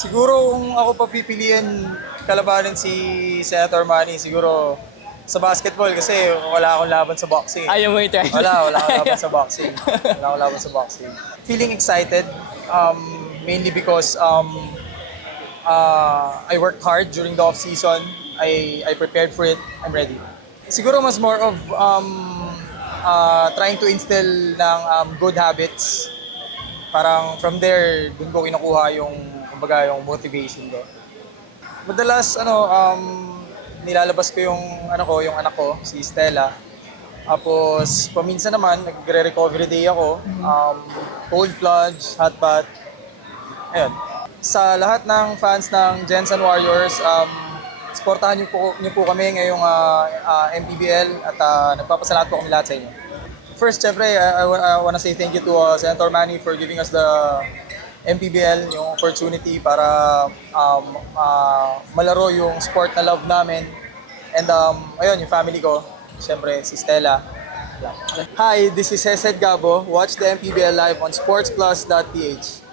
Siguro kung ako papipiliin kalabanin si Senator Manny, siguro sa basketball kasi wala akong laban sa boxing. Ayaw mo i-try? Wala akong laban sa boxing. Wala akong laban sa boxing. Feeling excited, mainly because I worked hard during the off-season. I prepared for it. I'm ready. Siguro mas more of trying to instill ng good habits. Parang from there, dun ko kinukuha yung, kumbaga, yung motivation ko. Madalas, nilalabas ko yung, yung anak ko, si Stella. Tapos, paminsan naman, nagre-recovery day ako. Cold plunge, hot bath. Ayun. Sa lahat ng fans ng Jensen Warriors, supportahan niyo po kami ngayong MPBL at nagpapasalamat po kami lahat sa inyo. First, syempre, I want to say thank you to Senator Manny for giving us the MPBL, yung opportunity para malaro yung sport na love namin. And ayun, yung family ko, syempre si Stella. Hi, this is Hesed Gabo. Watch the MPBL live on sportsplus.ph.